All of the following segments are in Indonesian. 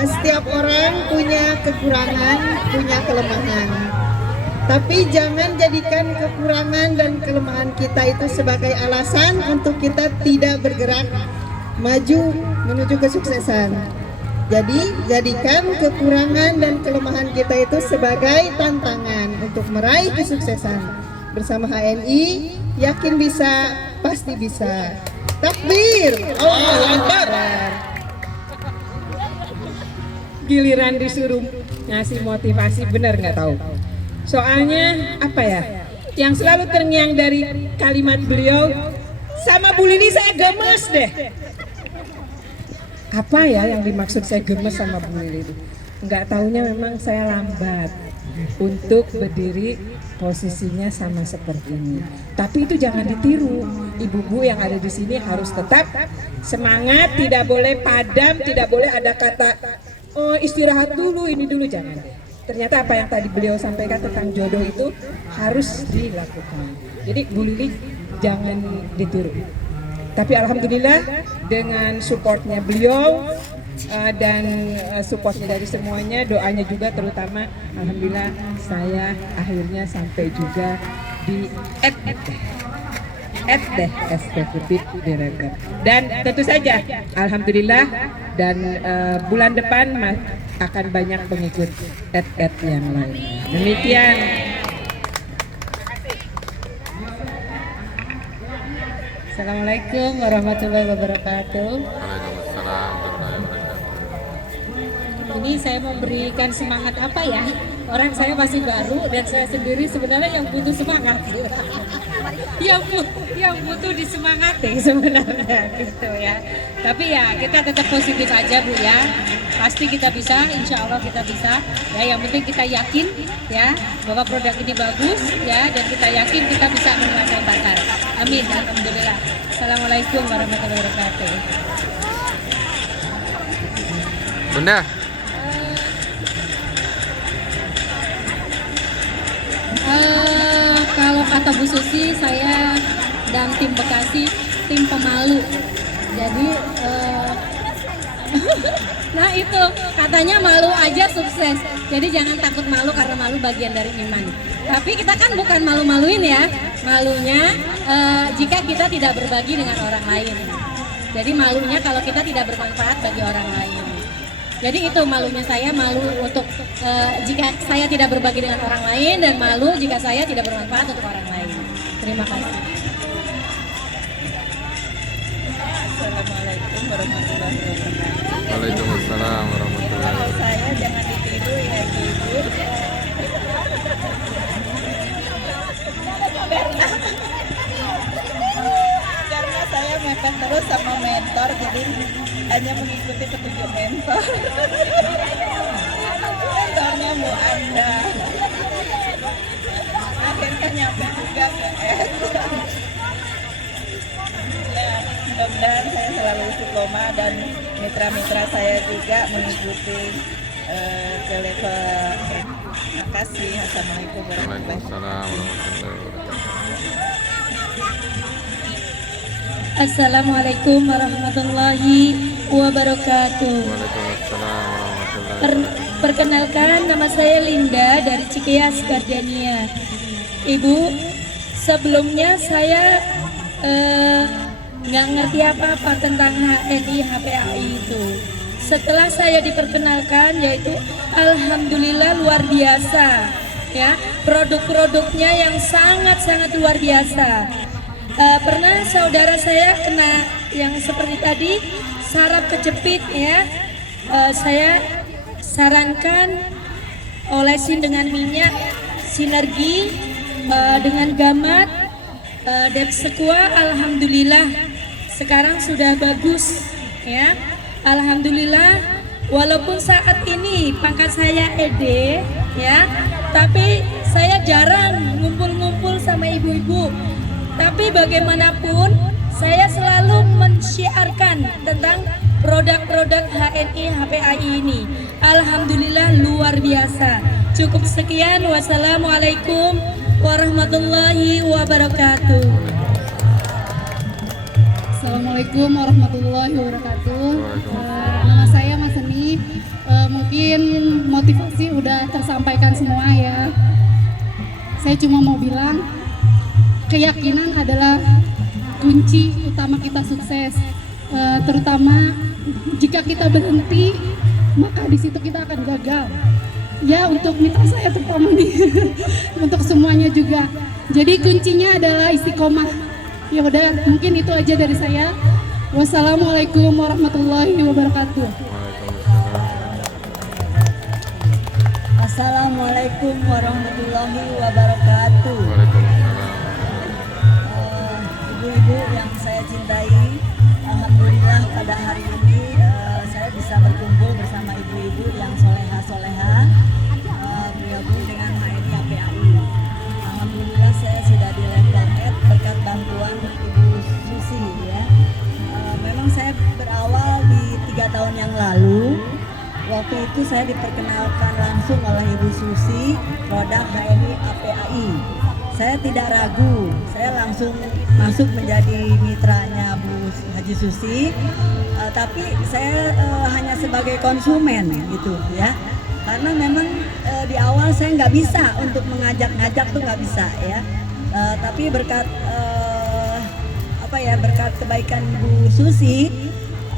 Setiap orang punya kekurangan, punya kelemahan. Tapi jangan jadikan kekurangan dan kelemahan kita itu sebagai alasan untuk kita tidak bergerak maju menuju kesuksesan. Jadi jadikan kekurangan dan kelemahan kita itu sebagai tantangan untuk meraih kesuksesan. Bersama HNI, yakin bisa, pasti bisa. Takbir! Allahu Akbar! Giliran disuruh ngasih motivasi, benar nggak tahu. Soalnya apa ya, yang selalu terngiang dari kalimat beliau, sama Bu Lili saya gemes deh. Apa ya yang dimaksud saya gemes sama Bu Lili itu? Nggak taunya memang saya lambat untuk berdiri posisinya sama seperti ini. Tapi itu jangan ditiru. Ibu-ibu yang ada di sini harus tetap semangat, tidak boleh padam, tidak boleh ada kata oh istirahat dulu, ini dulu, jangan. Ternyata apa yang tadi beliau sampaikan tentang jodoh itu harus dilakukan. Jadi Bu Lili jangan ditiru. Tapi alhamdulillah dengan supportnya beliau dan supportnya dari semuanya, doanya juga terutama, alhamdulillah saya akhirnya sampai juga di eksekutif direktur. Dan tentu saja alhamdulillah dan bulan depan akan banyak pengikut yang lain. Demikian. Assalamualaikum warahmatullahi wabarakatuh. Waalaikumsalam warahmatullahi wabarakatuh. Ini saya memberikan semangat apa ya? Orang saya masih baru dan saya sendiri sebenarnya yang butuh semangat. yang butuh disemangati sebenarnya gitu ya. Tapi ya kita tetap positif aja Bu ya. Pasti kita bisa, insya Allah kita bisa. Ya yang penting kita yakin ya bahwa produk ini bagus ya, dan kita yakin kita bisa menguasai pasar. Amin, alhamdulillah. Assalamualaikum warahmatullahi wabarakatuh. Bunda, Kalau kata Bu Susi, saya dan tim Bekasi tim pemalu. Jadi nah itu katanya malu aja sukses. Jadi jangan takut malu karena malu bagian dari iman. Tapi kita kan bukan malu-maluin ya. Malunya jika kita tidak berbagi dengan orang lain. Jadi malunya kalau kita tidak bermanfaat bagi orang lain. Jadi itu malunya saya, malu untuk jika saya tidak berbagi dengan orang lain, dan malu jika saya tidak bermanfaat untuk orang lain. Terima kasih. Assalamualaikum warahmatullahi wabarakatuh. waalaikumsalam warahmatullahi Kalau wabarakatuh. saya jangan ditiru ya ibu. Karena saya mepet terus sama mentor, jadi hanya mengikuti petunjuk mentor. Mentornya Bu Anda. Akhirnya nyampe juga ke S. Ya, mudah-mudahan saya selalu istiqomah dan mitra-mitra saya juga mengikuti ke level N. Terima kasih. Assalamualaikum warahmatullahi wabarakatuh. Waalaikumsalam warahmatullahi wabarakatuh. Assalamualaikum warahmatullahi wabarakatuh. Waalaikumsalam warahmatullahi wabarakatuh. Perkenalkan, nama saya Linda dari Cikeas Gardenia. Ibu, sebelumnya saya nggak ngerti apa-apa tentang HNI HPAI itu. Setelah saya diperkenalkan, yaitu alhamdulillah luar biasa ya, produk-produknya yang sangat-sangat luar biasa. Pernah saudara saya kena yang seperti tadi, saraf kejepit ya. Saya sarankan olesin dengan minyak sinergi dengan gamat Depsequa. Alhamdulillah sekarang sudah bagus ya. Alhamdulillah, walaupun saat ini pangkat saya ED ya, tapi saya jarang ngumpul-ngumpul sama ibu-ibu. Tapi bagaimanapun saya selalu mensyiarkan tentang produk-produk HNI HPAI ini. Alhamdulillah luar biasa. Cukup sekian. Wassalamualaikum warahmatullahi wabarakatuh. Assalamualaikum warahmatullahi wabarakatuh. Nama saya Mas Seni. semua ya. Saya cuma mau bilang, keyakinan adalah kunci utama kita sukses. Terutama jika kita berhenti, maka di situ kita akan gagal. Ya, untuk mitra saya terutama nih, untuk semuanya juga. Jadi kuncinya adalah istiqomah. Ya udah, mungkin itu aja dari saya. Wassalamualaikum warahmatullahi wabarakatuh. Assalamualaikum warahmatullahi wabarakatuh. Waalaikumsalam. Ibu-ibu yang saya cintai, alhamdulillah pada hari ini saya bisa berkumpul bersama ibu-ibu yang soleha-soleha bergabung dengan HNI APAI. Alhamdulillah saya sudah di level 8 berkat bantuan Ibu Susi ya. Memang saya berawal di 3 tahun yang lalu. Waktu itu saya diperkenalkan langsung oleh Ibu Susi produk HNI APAI. Saya tidak ragu, saya langsung masuk menjadi mitranya Bu Haji Susi. Tapi saya hanya sebagai konsumen gitu ya. Karena memang di awal saya nggak bisa untuk mengajak-ngajak tuh nggak bisa ya. Tapi berkat berkat kebaikan Bu Susi,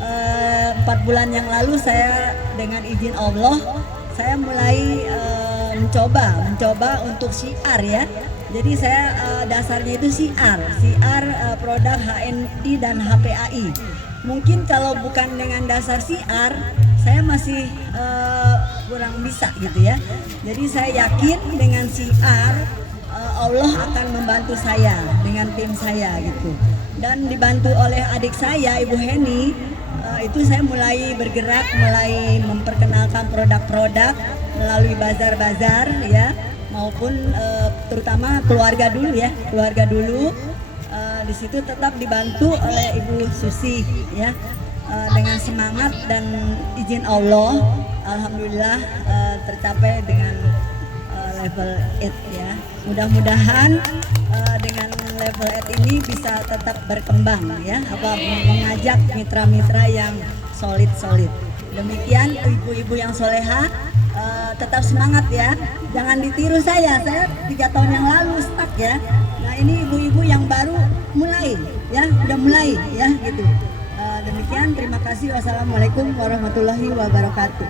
4 bulan yang lalu saya dengan izin Allah saya mulai mencoba untuk syiar ya. Jadi saya dasarnya itu syiar produk HNI dan HPAI. Mungkin kalau bukan dengan dasar syiar saya masih kurang bisa gitu ya. Jadi saya yakin dengan syiar Allah akan membantu saya dengan tim saya gitu. Dan dibantu oleh adik saya Ibu Heni, itu saya mulai bergerak, mulai memperkenalkan produk-produk melalui bazar-bazar ya, maupun terutama keluarga dulu. Di situ tetap dibantu oleh Ibu Susi ya, dengan semangat dan izin Allah, alhamdulillah tercapai dengan level 8 ya. Mudah-mudahan dengan level 8 ini bisa tetap berkembang ya, mengajak mitra-mitra yang solid. Demikian ibu-ibu yang soleha, tetap semangat ya, jangan ditiru saya 3 tahun yang lalu stuck ya. Nah ini ibu-ibu yang baru mulai ya, udah mulai ya gitu. Demikian, terima kasih. Wassalamualaikum warahmatullahi wabarakatuh.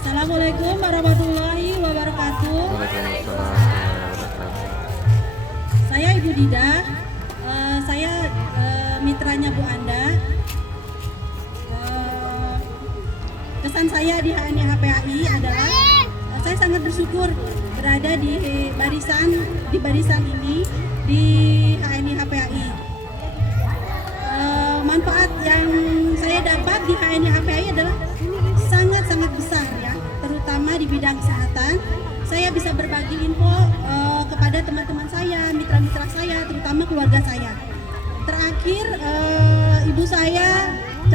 Assalamualaikum warahmatullahi wabarakatuh. Saya Ibu Dida, saya mitranya Bu Anda. Kesan saya di HNI HPAI adalah saya sangat bersyukur berada di barisan ini di HNI HPAI. Manfaat yang saya dapat di HNI HPAI adalah sangat besar ya, terutama di bidang kesehatan. Saya bisa berbagi info kepada teman-teman saya, mitra-mitra saya, terutama keluarga saya. Terakhir ibu saya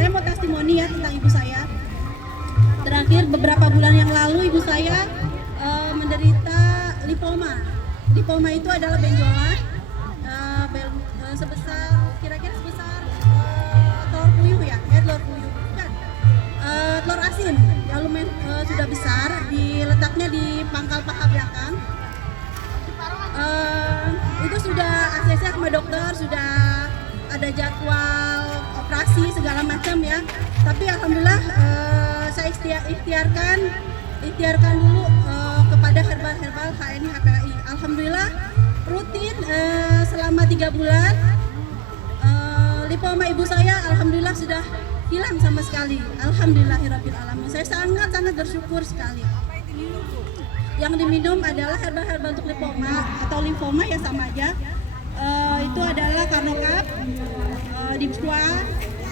mau testimoni ya tentang ibu saya. Terakhir beberapa bulan yang lalu ibu saya menderita lipoma. Lipoma itu adalah benjolan kira-kira sebesar telur puyuh ya, telur puyuh bukan, telur asin. Lalu sudah besar, diletaknya di pangkal paha belakang. Itu sudah aksesnya sama dokter, sudah ada jadwal operasi segala macam ya. Tapi alhamdulillah saya ikhtiarkan dulu kepada herbal HNI HPAI. Alhamdulillah rutin selama 3 bulan lipoma ibu saya alhamdulillah sudah hilang sama sekali. Alhamdulillahirabbil alamin. Saya sangat bersyukur sekali. Yang diminum adalah herbal untuk lipoma atau limfoma ya sama aja. Itu adalah Karnokap, Dipsua,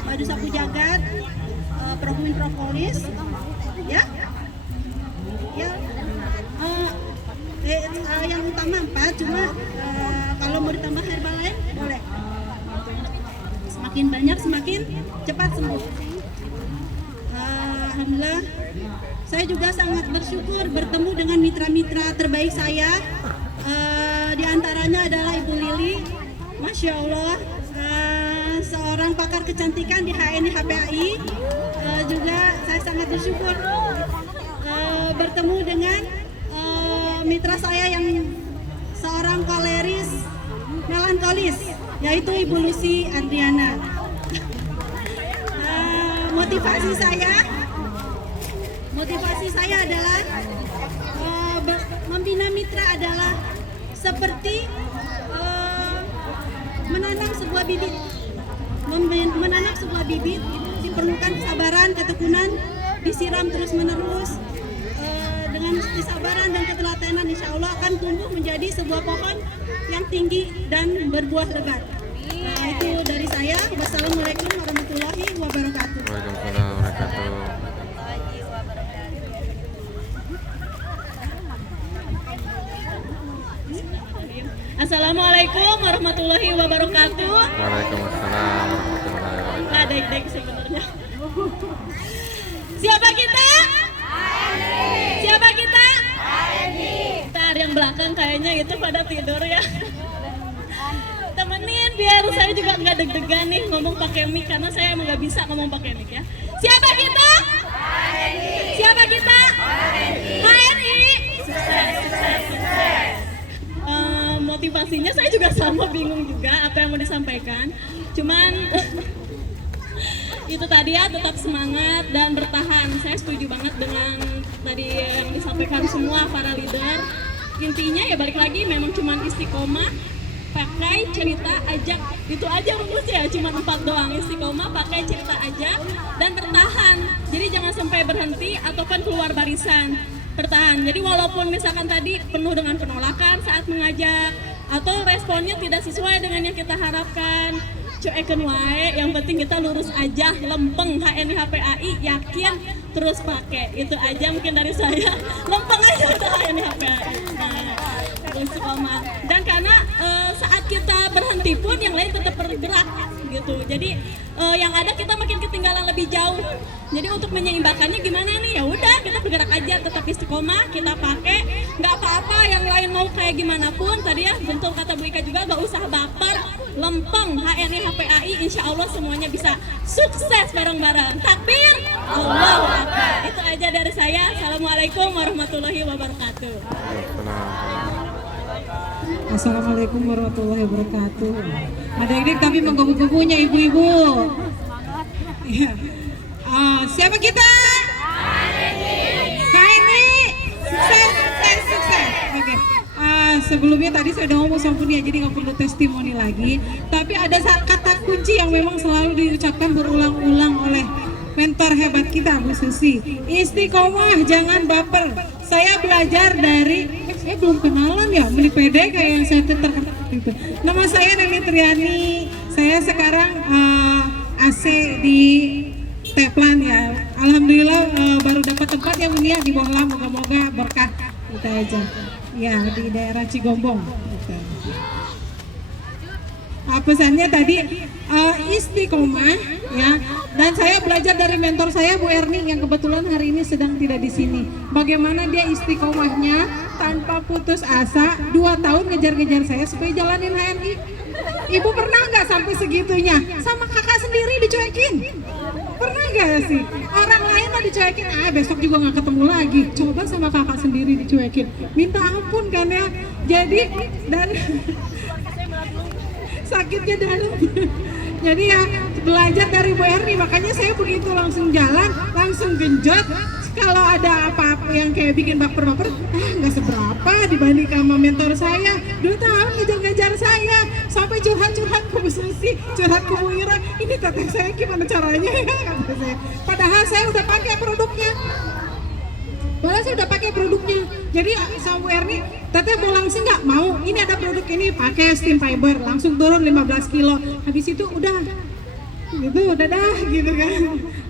Madu Sapu Jagat, Propolis Propolis, ya. Yang utama 4, cuma kalau mau ditambah herbal lain boleh. Semakin banyak semakin cepat sembuh. Alhamdulillah. Saya juga sangat bersyukur bertemu dengan mitra-mitra terbaik saya. Di antaranya adalah Ibu Lili, Masya Allah, seorang pakar kecantikan di HNI HPAI. Juga saya sangat bersyukur bertemu dengan mitra saya yang seorang koleris melankolis, yaitu Ibu Lucy Andriana. Motivasi saya adalah membina mitra adalah seperti menanam sebuah bibit. Menanam sebuah bibit itu diperlukan kesabaran, ketekunan, disiram terus-menerus. Dengan kesabaran dan ketelatenan, insya Allah akan tumbuh menjadi sebuah pohon yang tinggi dan berbuah lebat. Nah, itu dari saya. Wassalamualaikum warahmatullahi wabarakatuh. Waalaikumsalam warahmatullahi wabarakatuh. Assalamualaikum warahmatullahi wabarakatuh. Waalaikumsalam warahmatullahi wabarakatuh. Nah, dek sebenarnya. Siapa kita? Siapa kita? Ntar yang belakang kayaknya itu pada tidur ya. Temenin biar saya juga nggak deg-degan nih ngomong pakai mic, karena saya emang nggak bisa ngomong pakai mic ya. Siapa kita? Siapa kita? HNI. Motivasinya saya juga sama, bingung juga apa yang mau disampaikan. Cuman itu tadi ya, tetap semangat dan bertahan. Saya setuju banget dengan tadi yang disampaikan semua para leader. Intinya ya balik lagi, memang cuman istiqomah, pakai cerita, ajak, itu aja rumusnya. Cuma 4 doang, istiqomah, pakai cerita, ajak, dan bertahan. Jadi jangan sampai berhenti ataupun keluar barisan, bertahan. Jadi walaupun misalkan tadi penuh dengan penolakan saat mengajak atau responnya tidak sesuai dengan yang kita harapkan, cuekin wae, yang penting kita lurus aja, lempeng, HNI HPAI, yakin, terus pakai. Itu aja mungkin dari saya, lempeng aja udah HNI HPAI. Nah, istiqomah. Dan karena saat kita berhenti pun yang lain tetap bergerak gitu. Jadi yang ada kita makin ketinggalan lebih jauh. Jadi untuk menyeimbangkannya gimana nih? Ya udah, kita bergerak aja, tetap istiqomah, kita pakai, nggak apa-apa yang lain mau kayak gimana pun. Tadi ya bentuk kata Bu Ika juga, nggak usah baper, lempeng, HNI HPAI, insya Allah semuanya bisa sukses bareng-bareng. Takbir, Allahu Akbar. Itu aja dari saya. Assalamualaikum warahmatullahi wabarakatuh. Assalamualaikum warahmatullahi wabarakatuh. Adik-adik tapi menggebu-gebunya ibu-ibu. Ya. Siapa kita? HNI. Sukses, sukses, sukses. Oke. Sebelumnya tadi saya udah ngomong sama Punia, jadi nggak perlu testimoni lagi. Tapi ada kata kunci yang memang selalu diucapkan berulang-ulang oleh mentor hebat kita, Bu Susi. Istiqomah, jangan baper. Saya belajar dari, saya belum kenalan ya, meni pede kayak yang saya terkenal gitu. Nama saya Neni Triani. Saya sekarang AC di Teplan ya. Alhamdulillah baru dapat tempat yang Munia di Bohlam, moga-moga berkah kita aja. Ya, di daerah Cigombong. Gitu. Pesannya tadi istiqomah ya, dan saya belajar dari mentor saya Bu Erni yang kebetulan hari ini sedang tidak di sini. Bagaimana dia istiqomahnya tanpa putus asa 2 tahun ngejar-ngejar saya supaya jalanin HNI. Ibu pernah nggak sampai segitunya? Sama kakak sendiri dicuekin? Pernah nggak sih? Orang lain mah dicuekin, besok juga nggak ketemu lagi. Coba sama kakak sendiri dicuekin, minta ampun kan ya. Jadi dan sakitnya dalam. Jadi ya belajar dari Bu Erni, makanya saya begitu langsung jalan, langsung genjot. Kalau ada apa-apa yang kayak bikin baper-baper, nggak seberapa dibanding sama mentor saya. 2 tahun ngejar-ngejar saya, sampai curhat-curhat ke Bu Susi, curhat ke Bu Ira. Ini teteh saya gimana caranya ya, kata saya. Padahal saya udah pakai produknya. Jadi sama Bu Erni, teteh mau langsung nggak? Mau, ini ada produk ini, pakai steam fiber, langsung turun 15 kilo. Habis itu udah gitu, udah dah gitu kan.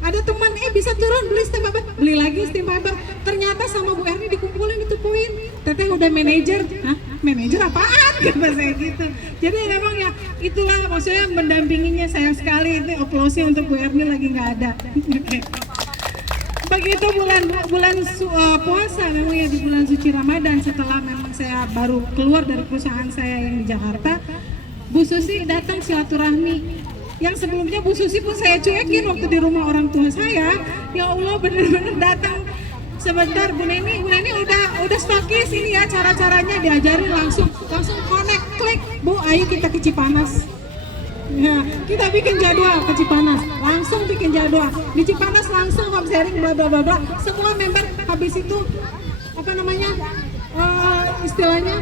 Ada teman bisa turun beli steam fiber, beli lagi steam fiber. Ternyata sama Bu Erni dikumpulin itu poin. Teteh udah manajer. Hah? Manajer apaan? Kata saya gitu. Jadi memang ya itulah maksudnya mendampinginya, sayang sekali ini uploadnya untuk Bu Erni lagi nggak ada. Oke. Begitu bulan puasa, memang ya di bulan suci Ramadan, setelah memang saya baru keluar dari perusahaan saya yang di Jakarta, Bu Susi datang silaturahmi. Yang sebelumnya Bu Susi pun saya cuekin waktu di rumah orang tua saya. Ya Allah, benar-benar datang sebentar Bu Neni udah stokis ini ya, cara-caranya diajarin langsung connect, klik Bu, ayo kita ke Cipanas. Ya, kita bikin jadwal ke Cipanas, langsung bikin jadwal di Cipanas, langsung home sharing bla bla bla bla. Semua member habis itu apa namanya istilahnya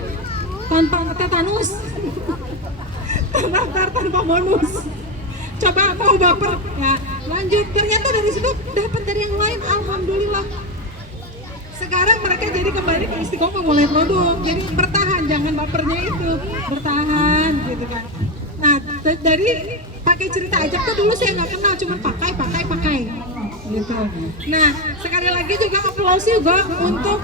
tanpa tetanus, terdaftar tanpa bonus. Coba mau baper ya, lanjut, ternyata dari situ dapat dari yang lain, alhamdulillah. Sekarang mereka jadi kembali ke Istiqomah mulai produk, jadi bertahan, jangan bapernya itu, bertahan gitu kan. Nah, dari pakai cerita aja tuh dulu saya nggak kenal, cuma pakai gitu. Nah, sekali lagi juga applause juga untuk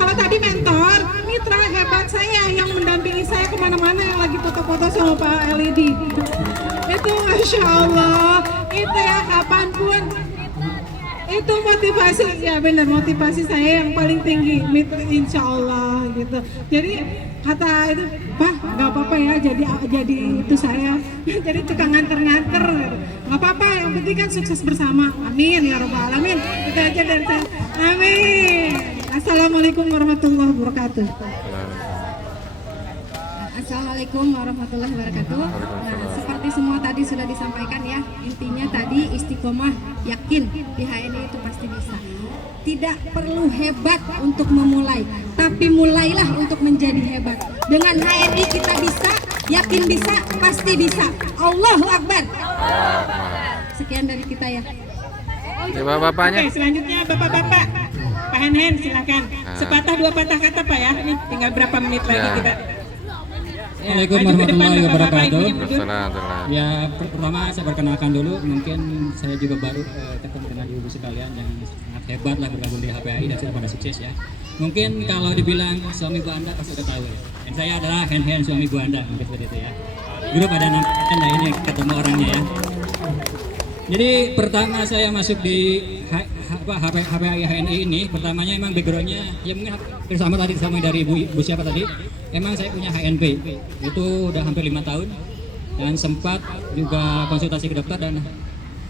kalau tadi mentor, mitra hebat saya yang mendampingi saya kemana-mana, yang lagi foto-foto sama Pak LED. Itu Masya Allah, itu ya kapanpun itu motivasi, ya benar, motivasi saya yang paling tinggi, insya Allah gitu. Jadi kata itu, Pak nggak apa-apa ya, jadi itu saya jadi tukang nganter gitu. Nggak apa-apa, yang penting kan sukses bersama, amin ya rabbal alamin. Itu aja dari saya, amin. Assalamualaikum warahmatullahi wabarakatuh. Assalamualaikum warahmatullahi wabarakatuh. Nah, seperti semua tadi sudah disampaikan ya, intinya tadi istiqomah, yakin di HNI itu pasti bisa. Tidak perlu hebat untuk memulai, tapi mulailah untuk menjadi hebat. Dengan HNI kita bisa, yakin bisa, pasti bisa. Allahu Akbar. Sekian dari kita ya. Oke, bapak-bapaknya. Oke, selanjutnya bapak-bapak. Pak Hen silakan. Sepatah dua patah kata Pak ya. Ini tinggal berapa menit lagi Ya. kita. Assalamualaikum warahmatullahi wabarakatuh. Assalamualaikum. Ya, pertama saya perkenalkan dulu, mungkin saya juga baru ketemu dengan ibu sekalian yang sangat hebat lah bergabung di HPAI dan sudah pada sukses ya. Mungkin kalau dibilang suami Bu Anda pasti udah tahu ya. Dan saya adalah Hen suami Bu Anda, mungkin seperti itu ya. Grup ada namanya, nah ini ketemu orangnya ya. Jadi pertama saya masuk di HPAI HNI ini, pertamanya emang backgroundnya ya mungkin bersama tadi sama dari ibu siapa tadi, emang saya punya HNP itu udah hampir 5 tahun dan sempat juga konsultasi ke dokter, dan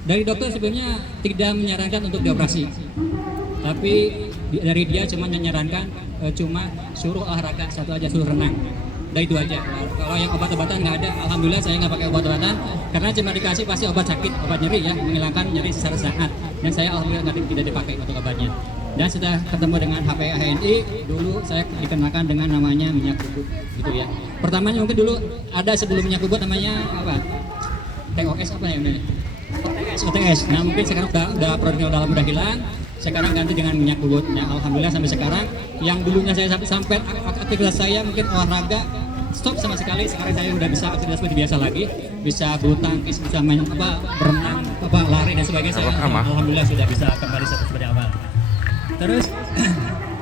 dari dokter sebelumnya tidak menyarankan untuk dioperasi, tapi dari dia cuma menyarankan cuma suruh olahraga satu aja, suruh renang. Udah itu aja. Kalau yang obat-obatan nggak ada, alhamdulillah saya nggak pakai obat-obatan karena cuma dikasih pasti obat sakit, obat nyeri ya, menghilangkan nyeri secara saat. Dan saya alhamdulillah tidak dipakai untuk obatnya. Dan sudah ketemu dengan HPAI HNI, dulu saya dikenalkan dengan namanya minyak bubut gitu ya. Pertamanya mungkin dulu ada sebelum minyak bubut namanya apa? TOS apa ya namanya? OTS. Nah mungkin sekarang udah produknya udah hilang. Sekarang ganti dengan minyak bubut. Ya, alhamdulillah sampai sekarang yang dulunya saya sampai aktivitas saya mungkin olahraga stop sama sekali, sekarang saya udah bisa aktivitas seperti biasa lagi, bisa bulu tangkis, bisa main berenang, lari dan sebagainya. Saya alhamdulillah sudah bisa kembali seperti awal. Terus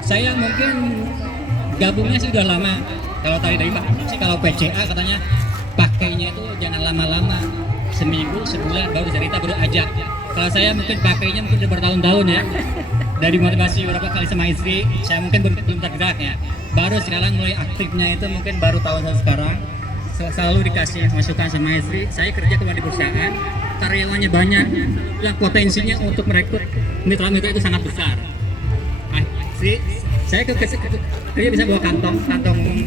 saya mungkin gabungnya sudah lama. Kalau tadi dari Pak sih, kalau PCA katanya pakainya itu jangan lama-lama, seminggu sebulan baru cerita, baru ajak. Kalau saya mungkin pakainya mungkin udah bertahun-tahun ya. Dari motivasi beberapa kali sama istri, saya mungkin belum tergerak ya. Baru sekarang mulai aktifnya itu mungkin baru tahun sekarang. Selalu dikasih masukan sama istri. Saya kerja kembali di perusahaan, karyawannya banyak, yang potensinya untuk merekrut mitra-mitra itu sangat besar. Nah, saya kerja bisa bawa kantong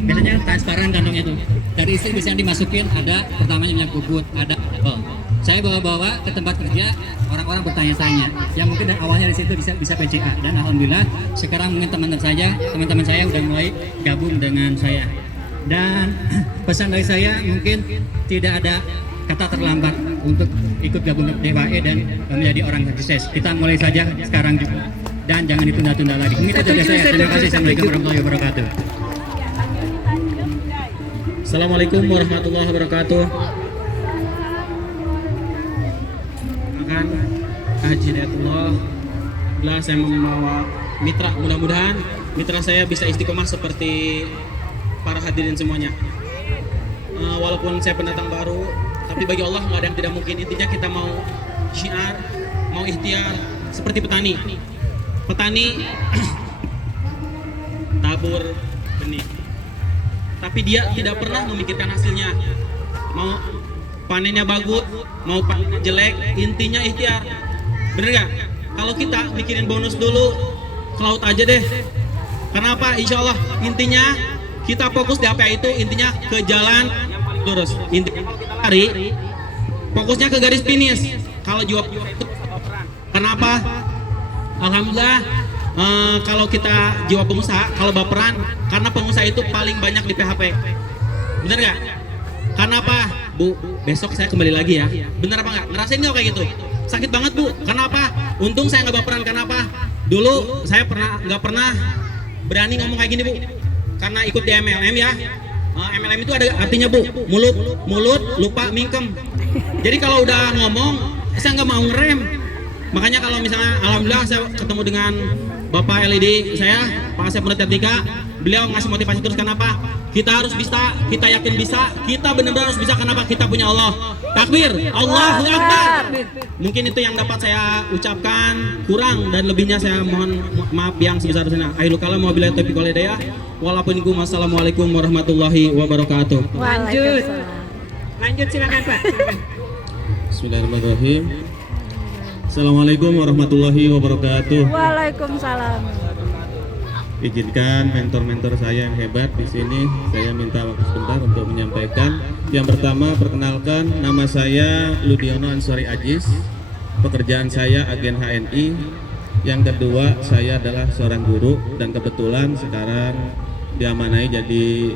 biasanya transparan kantongnya itu. Dari istri bisa dimasukin, ada pertamanya minyak bubut, ada apel. Saya bawa-bawa ke tempat kerja, orang-orang bertanya-tanya. Yang mungkin dari awalnya di situ bisa PCA, dan alhamdulillah sekarang mungkin teman-teman saya udah mulai gabung dengan saya. Dan pesan dari saya mungkin tidak ada kata terlambat untuk ikut gabung ke DWE dan menjadi orang sukses. Kita mulai saja sekarang juga dan jangan ditunda-tunda lagi. Ini dari saya. Terima kasih. Assalamualaikum warahmatullahi wabarakatuh. Assalamualaikum warahmatullahi wabarakatuh. Haji Hidayatullah, bila saya membawa mitra, mudah-mudahan mitra saya bisa istiqomah seperti para hadirin semuanya. Walaupun saya pendatang baru, tapi bagi Allah nggak ada yang tidak mungkin. Intinya kita mau syiar, mau ikhtiar seperti petani tabur benih, tapi dia tidak pernah memikirkan hasilnya. Mau panennya bagus, mau panennya jelek, intinya ikhtiar. Bener gak? Kalau kita mikirin bonus dulu, ke laut aja deh. Kenapa? Insya Allah intinya kita fokus di HPAI itu intinya ke jalan yang paling lurus. Intinya kalau kita lari, fokusnya ke garis finish. Kalau jiwa itu kenapa? Alhamdulillah kalau kita jiwa pengusaha, kalau baperan, karena pengusaha itu paling banyak di PHP. Bener nggak? Kenapa? Bu, besok saya kembali lagi ya. Bener apa nggak? Ngerasain nggak kayak gitu? Sakit banget Bu. Kenapa? Untung saya nggak baperan. Kenapa? Dulu saya nggak pernah berani ngomong kayak gini Bu. Karena ikut di MLM ya. MLM itu ada artinya Bu, mulut lupa mingkem. Jadi kalau udah ngomong, saya nggak mau ngerem. Makanya kalau misalnya alhamdulillah saya ketemu dengan Bapak LED saya, Pak Asep Munatetika, beliau ngasih motivasi terus. Kenapa? Kita harus bisa, kita yakin bisa, kita benar-benar harus bisa. Kenapa? Kita punya Allah. Takbir, Allahu Akbar. Mungkin itu yang dapat saya ucapkan, kurang dan lebihnya saya mohon maaf yang sebesar-besarnya. Akhirul kalam wabillahi taufiq wal hidayah. Wassalamualaikum warahmatullahi wabarakatuh. Lanjut silakan Pak. Bismillahirrahmanirrahim. Assalamualaikum warahmatullahi wabarakatuh. Waalaikumsalam. Izinkan mentor-mentor saya yang hebat di sini, saya minta waktu sebentar untuk menyampaikan. Yang pertama, perkenalkan, nama saya Ludiono Ansori Ajis. Pekerjaan saya agen HNI. Yang kedua, saya adalah seorang guru dan kebetulan sekarang diamanai jadi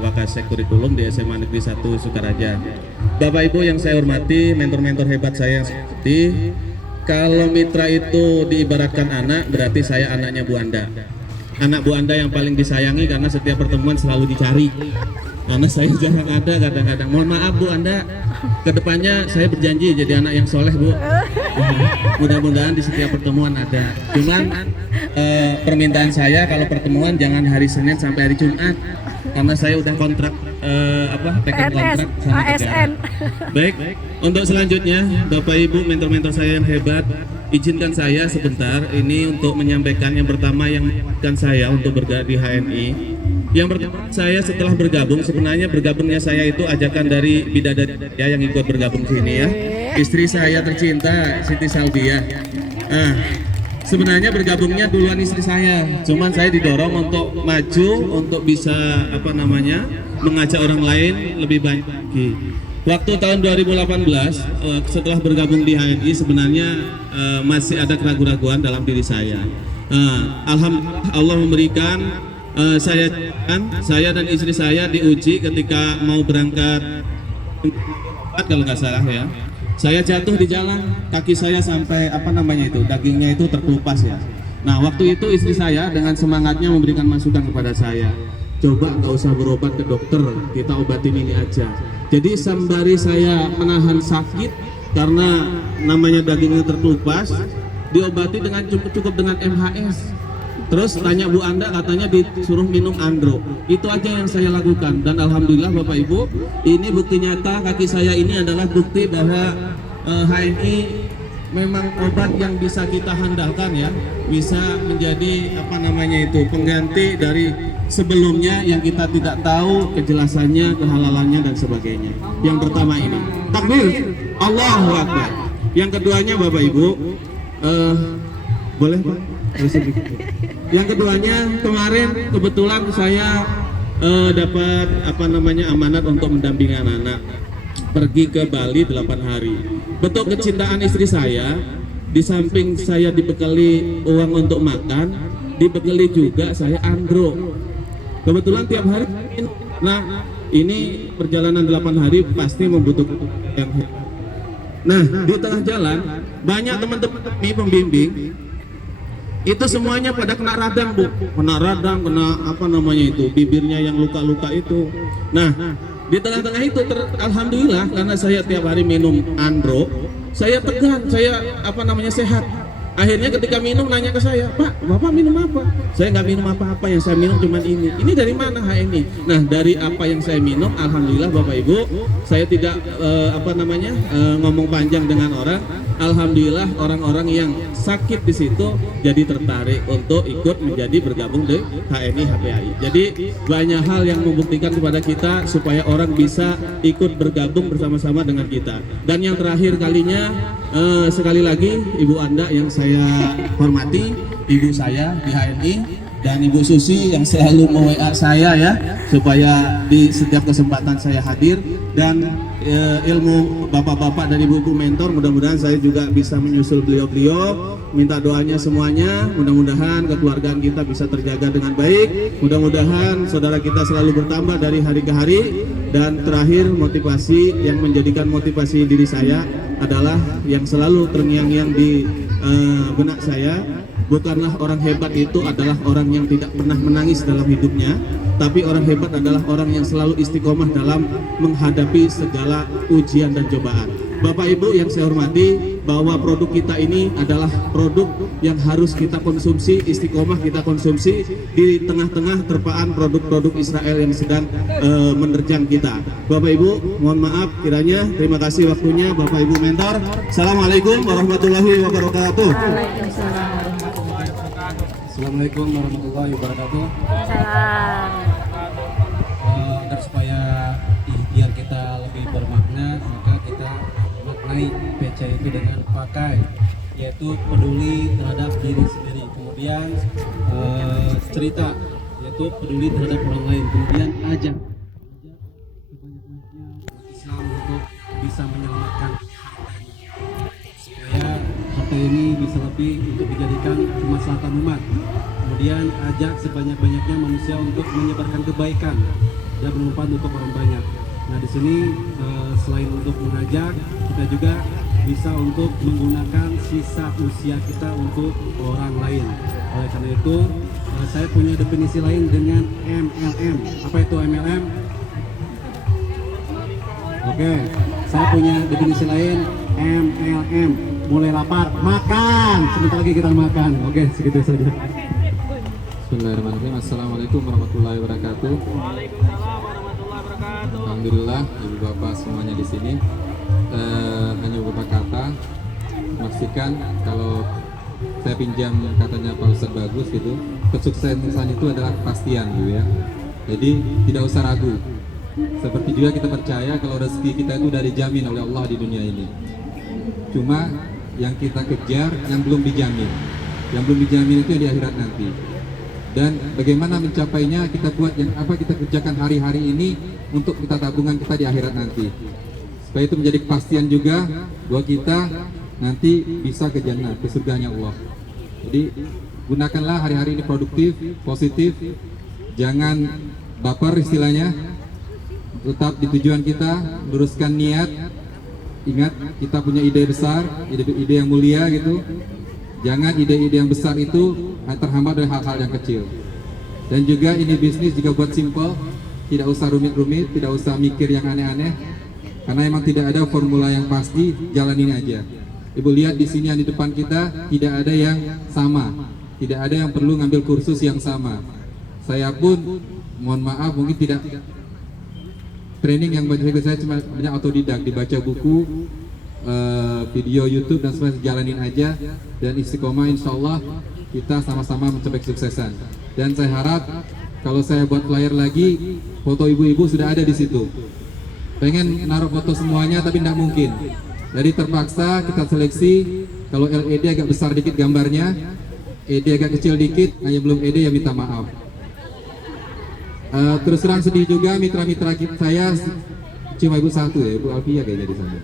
Wakasek Kurikulum di SMA Negeri 1 Sukaraja. Bapak Ibu yang saya hormati, mentor-mentor hebat saya yang seperti, kalau mitra itu diibaratkan anak, berarti saya anaknya Bu Anda. Anak Bu Anda yang paling disayangi karena setiap pertemuan selalu dicari. Karena saya jarang ada kadang-kadang. Mohon maaf Bu Anda, kedepannya saya berjanji jadi anak yang soleh Bu. Mudah-mudahan di setiap pertemuan ada. Cuman permintaan saya kalau pertemuan jangan hari Senin sampai hari Jumat. Karena saya udah kontrak tekan kontrak sama ASN. Baik, untuk selanjutnya Bapak Ibu mentor-mentor saya yang hebat, izinkan saya sebentar ini untuk menyampaikan yang pertama yang mengingatkan saya untuk bergabung di HNI. Yang pertama, saya setelah bergabung, sebenarnya bergabungnya saya itu ajakan dari bidadari ya yang ikut bergabung sini ya. Istri saya tercinta Siti Salbia. Sebenarnya bergabungnya duluan istri saya, cuman saya didorong untuk maju, untuk bisa mengajak orang lain lebih baik lagi. Waktu tahun 2018 setelah bergabung di HNI sebenarnya masih ada keraguan-keraguan dalam diri saya. Alhamdulillah Allah memberikan saya dan istri saya diuji ketika mau berangkat kalau nggak salah ya. Saya jatuh di jalan, kaki saya sampai dagingnya itu terkelupas ya. Nah waktu itu istri saya dengan semangatnya memberikan masukan kepada saya, coba nggak usah berobat ke dokter, kita obatin ini aja. Jadi sembari saya menahan sakit karena namanya dagingnya terkelupas, diobati dengan cukup dengan MHS. Terus tanya Bu Anda, katanya disuruh minum Andro. Itu aja yang saya lakukan dan alhamdulillah Bapak Ibu, ini bukti nyata kaki saya ini adalah bukti bahwa HNI memang obat yang bisa kita handalkan ya, bisa menjadi pengganti dari sebelumnya yang kita tidak tahu kejelasannya, kehalalannya dan sebagainya. Yang pertama ini, takbir, Allahu Akbar. Yang keduanya Bapak Ibu, boleh Pak? Yang keduanya kemarin kebetulan saya dapat amanat untuk mendampingi anak-anak pergi ke Bali 8 hari. Bentuk kecintaan istri saya, di samping saya dibekali uang untuk makan, dibekali juga saya andro. Kebetulan tiap hari. Nah ini perjalanan 8 hari pasti membutuhkan yang. Nah di tengah jalan banyak teman-teman kami pembimbing itu semuanya pada kena radang Bu, kena bibirnya yang luka-luka itu. Nah di tengah-tengah itu alhamdulillah karena saya tiap hari minum andro, saya tegar, saya sehat. Akhirnya ketika minum nanya ke saya, Pak, Bapak minum apa? Saya nggak minum apa-apa, yang saya minum cuma ini. Ini dari mana HNI? Nah dari apa yang saya minum, alhamdulillah Bapak Ibu, saya tidak ngomong panjang dengan orang. Alhamdulillah orang-orang yang sakit di situ jadi tertarik untuk ikut menjadi bergabung di HNI HPAI. Jadi banyak hal yang membuktikan kepada kita supaya orang bisa ikut bergabung bersama-sama dengan kita. Dan yang terakhir kalinya sekali lagi Ibu Anda yang saya hormati, Ibu saya di HNI, dan Ibu Susi yang selalu me-WA saya ya, supaya di setiap kesempatan saya hadir, dan ilmu bapak-bapak dan ibu-ibu mentor, mudah-mudahan saya juga bisa menyusul beliau-beliau. Minta doanya semuanya, mudah-mudahan kekeluargaan kita bisa terjaga dengan baik, mudah-mudahan saudara kita selalu bertambah dari hari ke hari. Dan terakhir, motivasi yang menjadikan motivasi diri saya adalah yang selalu terngiang-ngiang di benak saya, bukanlah orang hebat itu adalah orang yang tidak pernah menangis dalam hidupnya, tapi orang hebat adalah orang yang selalu istiqomah dalam menghadapi segala ujian dan cobaan. Bapak Ibu yang saya hormati, bahwa produk kita ini adalah produk yang harus kita konsumsi, istiqomah kita konsumsi di tengah-tengah terpaan produk-produk Israel yang sedang menerjang kita. Bapak Ibu, mohon maaf kiranya, terima kasih waktunya Bapak Ibu mentor. Assalamualaikum warahmatullahi wabarakatuh. Assalamualaikum warahmatullahi wabarakatuh. Agar supaya ikhtiar kita lebih bermakna, maka kita maknai PC itu dengan pakai, yaitu peduli terhadap diri sendiri. Kemudian cerita, yaitu peduli terhadap orang lain. Kemudian ajak sebanyak-banyaknya umat Islam untuk bisa menyelamatkan supaya harta ini bisa lebih untuk dijadikan kemaslahatan umat. Kemudian ajak sebanyak-banyaknya manusia untuk menyebarkan kebaikan dan bermanfaat untuk orang banyak. Nah, di sini selain untuk mengajak, kita juga bisa untuk menggunakan sisa usia kita untuk orang lain. Oleh karena itu, saya punya definisi lain dengan MLM. Apa itu MLM? Oke, saya punya definisi lain MLM. Mulai lapar, makan. Sebentar lagi kita makan. Oke, segitu saja. Bismillahirrahmanirrahim. Assalamualaikum warahmatullahi wabarakatuh. Alhamdulillah, ibu bapak semuanya di sini. Hanya beberapa kata, memastikan kalau saya pinjam katanya Pak Ustadz Bagus gitu, kesuksesan itu adalah kepastian gitu ya. Jadi tidak usah ragu. Seperti juga kita percaya kalau rezeki kita itu udah dijamin oleh Allah di dunia ini. Cuma yang kita kejar yang belum dijamin. Yang belum dijamin itu yang di akhirat nanti. Dan bagaimana mencapainya, kita buat yang apa kita kerjakan hari-hari ini untuk kita tabungan kita di akhirat nanti. Supaya itu menjadi kepastian juga bahwa kita nanti bisa ke jannah, ke surganya Allah. Jadi gunakanlah hari-hari ini produktif, positif, jangan baper istilahnya. Tetap di tujuan kita, luruskan niat. Ingat, kita punya ide besar, ide yang mulia gitu. Jangan ide-ide yang besar itu terhambat oleh hal-hal yang kecil. Dan juga ini bisnis juga buat simple, tidak usah rumit-rumit, tidak usah mikir yang aneh-aneh. Karena emang tidak ada formula yang pasti, jalanin aja. Ibu lihat di sini yang di depan kita tidak ada yang sama, tidak ada yang perlu ngambil kursus yang sama. Saya pun mohon maaf mungkin tidak training yang saya cuma banyak otodidak, dibaca buku, video YouTube dan sebagainya, jalanin aja dan istiqomah, insya Allah kita sama-sama mencapai kesuksesan. Dan saya harap kalau saya buat flyer lagi, foto ibu-ibu sudah ada di situ. Pengen naruh foto semuanya tapi tidak mungkin. Jadi terpaksa kita seleksi. Kalau LED agak besar dikit gambarnya, ED agak kecil dikit, hanya belum ED ya minta maaf. Terus terang sedih juga mitra-mitra saya cuma ibu satu ya, Ibu Alfia kayaknya di sana.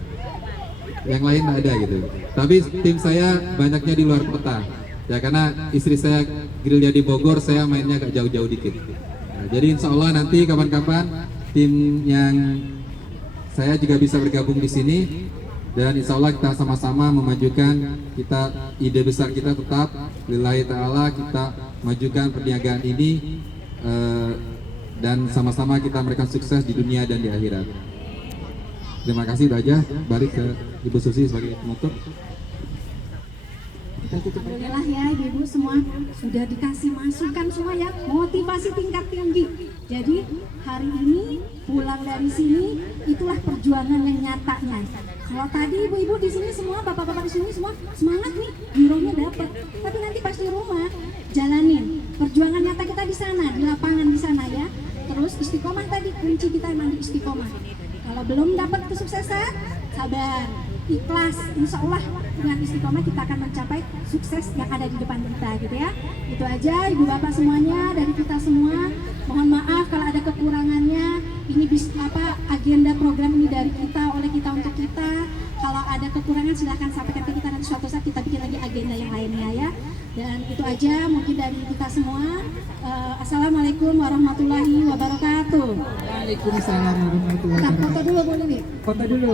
Yang lain tidak ada gitu. Tapi tim saya banyaknya di luar kota. Ya karena istri saya gerilya di Bogor, saya mainnya agak jauh-jauh dikit. Nah, jadi insya Allah nanti kapan-kapan tim yang saya juga bisa bergabung di sini. Dan insya Allah kita sama-sama memajukan kita, ide besar kita tetap lillahi ta'ala, kita majukan perniagaan ini dan sama-sama kita memberikan sukses di dunia dan di akhirat. Terima kasih, itu aja. Balik ke Ibu Susi sebagai penutup. Alhamdulillah ya ibu semua sudah dikasih masukan semua ya, motivasi tingkat tinggi. Jadi hari ini pulang dari sini itulah perjuangan yang nyatanya. Kalau tadi ibu-ibu di sini semua, bapak-bapak di sini semua semangat nih, euronya dapat. Tapi nanti pas di rumah jalanin perjuangan nyata kita di sana, di lapangan di sana ya. Terus istiqomah tadi, kunci kita emang di istiqomah. Kalau belum dapat kesuksesan, sabar. ikhlas, insya Allah dengan istiqomah kita akan mencapai sukses yang ada di depan kita gitu ya. Itu aja ibu bapak semuanya dari kita semua. Mohon maaf kalau ada kekurangannya. Ini agenda program ini dari kita, oleh kita untuk kita. Kalau ada kekurangan silahkan sampaikan ke kita, nanti suatu saat kita bikin lagi agenda yang lainnya ya. Dan itu aja mungkin dari kita semua. Assalamualaikum warahmatullahi wabarakatuh. Waalaikumsalam warahmatullahi wabarakatuh. Foto dulu boleh nih? Foto dulu.